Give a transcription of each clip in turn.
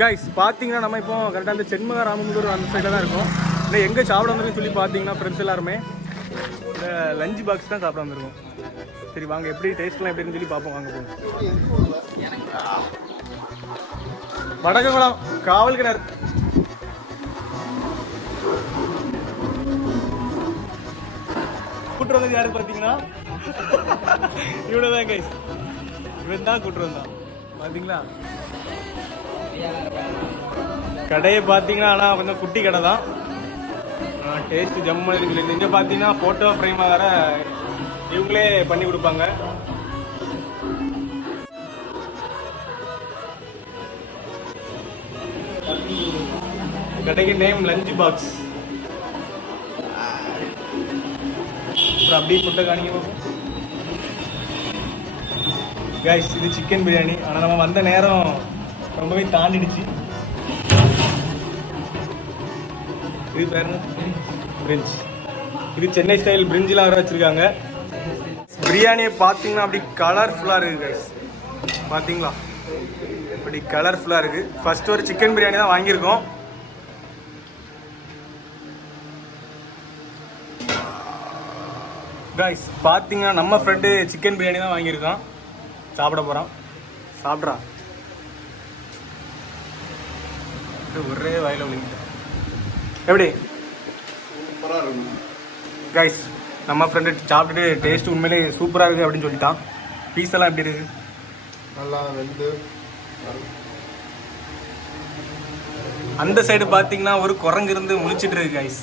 Guys பார்த்தீங்கன்னா நம்ம இப்போ கரெக்டாக அந்த சென்மக ராமமுதூர் அந்த சைடில் தான் இருக்கோம். இல்லை எங்கே சாப்பிட வந்துருக்குன்னு சொல்லி பார்த்தீங்கன்னா ஃப்ரெண்ட்ஸ் எல்லாருமே இந்த லஞ்ச் பாக்ஸ் தான் சாப்பிட வந்துருக்கோம். சரி வாங்க எப்படி டேஸ்ட்லாம் எப்படி சொல்லி பார்ப்போம். வாங்க போகும் வடகங்குளம் காவல் கிணறு. கூட்டு வந்தது யாரு பார்த்தீங்கன்னா இவ்வளோதான் கைஸ் இவன் தான் கூட்டு வந்தான். பார்த்தீங்களா கடையை பார்த்தீங்கன்னா ஆனால் கொஞ்சம் குட்டி கடை தான். டேஸ்ட் ஜம்மு இருக்குது. இங்கே பார்த்தீங்கன்னா ஃபோட்டோ ஃப்ரேமாக வேற இவங்களே பண்ணி கொடுப்பாங்க. கடைக்கு நேம் லஞ்ச் பாக்ஸ் அப்புறம் அப்படியே ஃபுட்டை காணிக்க கைஸ் இது சிக்கன் பிரியாணி ஆனால் நம்ம வந்த நேரம் ரொம்பவே தாண்டிடுச்சு. இது பேர் பிரிஞ்ச் இது சென்னை ஸ்டைல் பிரிஞ்சிலாம் வேற வச்சிருக்காங்க. பிரியாணியை பார்த்தீங்கன்னா அப்படி கலர்ஃபுல்லாக இருக்குது கைஸ் பார்த்தீங்களா? இப்படி கலர்ஃபுல்லாக இருக்குது ஃபஸ்ட்டு ஒரு சிக்கன் பிரியாணி தான் வாங்கியிருக்கோம். கைஸ் பார்த்தீங்கன்னா நம்ம ஃப்ரெண்டு சிக்கன் பிரியாணி தான் வாங்கியிருக்கோம் சாப்பிட போகிறோம் சாப்பிட்றா ஒரே வாயில விழுங்கிட்டேன் எப்படி? சூப்பராக இருக்கும் கைஸ் நம்ம ஃப்ரெண்டு சாப்பிட்டுட்டு டேஸ்ட் உண்மையிலே சூப்பராக இருக்குது அப்படின்னு சொல்லிட்டான். பீஸ் எல்லாம் எப்படி இருக்கு? நல்லா வெந்து அந்த சைடு பார்த்தீங்கன்னா ஒரு குரங்கு இருந்து முழிச்சிட்டு இருக்கு கைஸ்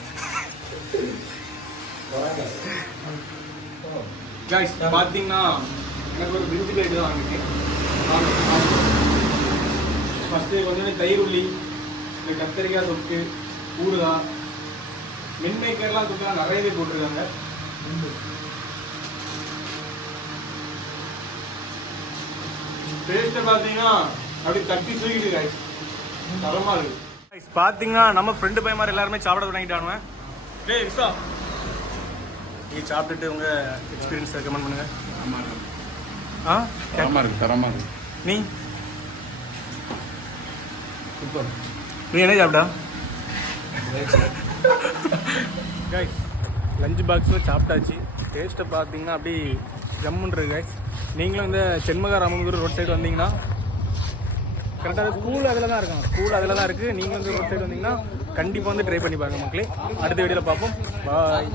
கைஸ் பார்த்தீங்கன்னா எனக்கு ஒரு பிரிஞ்சு பிளேட் தான் வாங்கிட்டேன் ஃபஸ்ட்டு கொஞ்சம் தயிர் உள்ளி இந்த கத்தரிக்காய் தொக்கு ஊறுகாய் மின்மேக்கர்லாம் தொக்குலாம் நிறையவே போட்டிருக்காங்க. டேஸ்ட்டை பார்த்தீங்கன்னா அப்படி தட்டி தூக்கிட்டு கைஸ் தரமா இருக்கு. கைஸ் பார்த்தீங்கன்னா நம்ம ஃப்ரெண்டு பையன் மாதிரி எல்லாருமே சாப்பிட தொடங்கிட்டானுங்க. டேய் விசா. நீ சாப்பிட்டுட்டு உங்க எக்ஸ்பீரியன்ஸ் ரெக்கமெண்ட் பண்ணுங்க. ஆ? தரமாக இருக்கு தரமாக இருக்கு. நீ? நீ என்ன சாப்பிட்டா? கைஸ் லஞ்ச் பாக்ஸில் சாப்பிட்டாச்சு. டேஸ்ட்டை பார்த்தீங்கன்னா அப்படி ஜம்முன்றது கைஸ் நீங்களும் இந்த செண்மகா ரோட் சைடு வந்தீங்கன்னா கரெக்டாக ஸ்கூல் அதில் தான் இருக்கும் ஸ்கூல் அதில் தான் இருக்குது நீங்கள் வந்து ரோட் சைடு வந்தீங்கன்னா கண்டிப்பாக வந்து ட்ரை பண்ணி பாருங்கள் மக்களே. அடுத்த வீடியோவில் பார்ப்போம். பாய்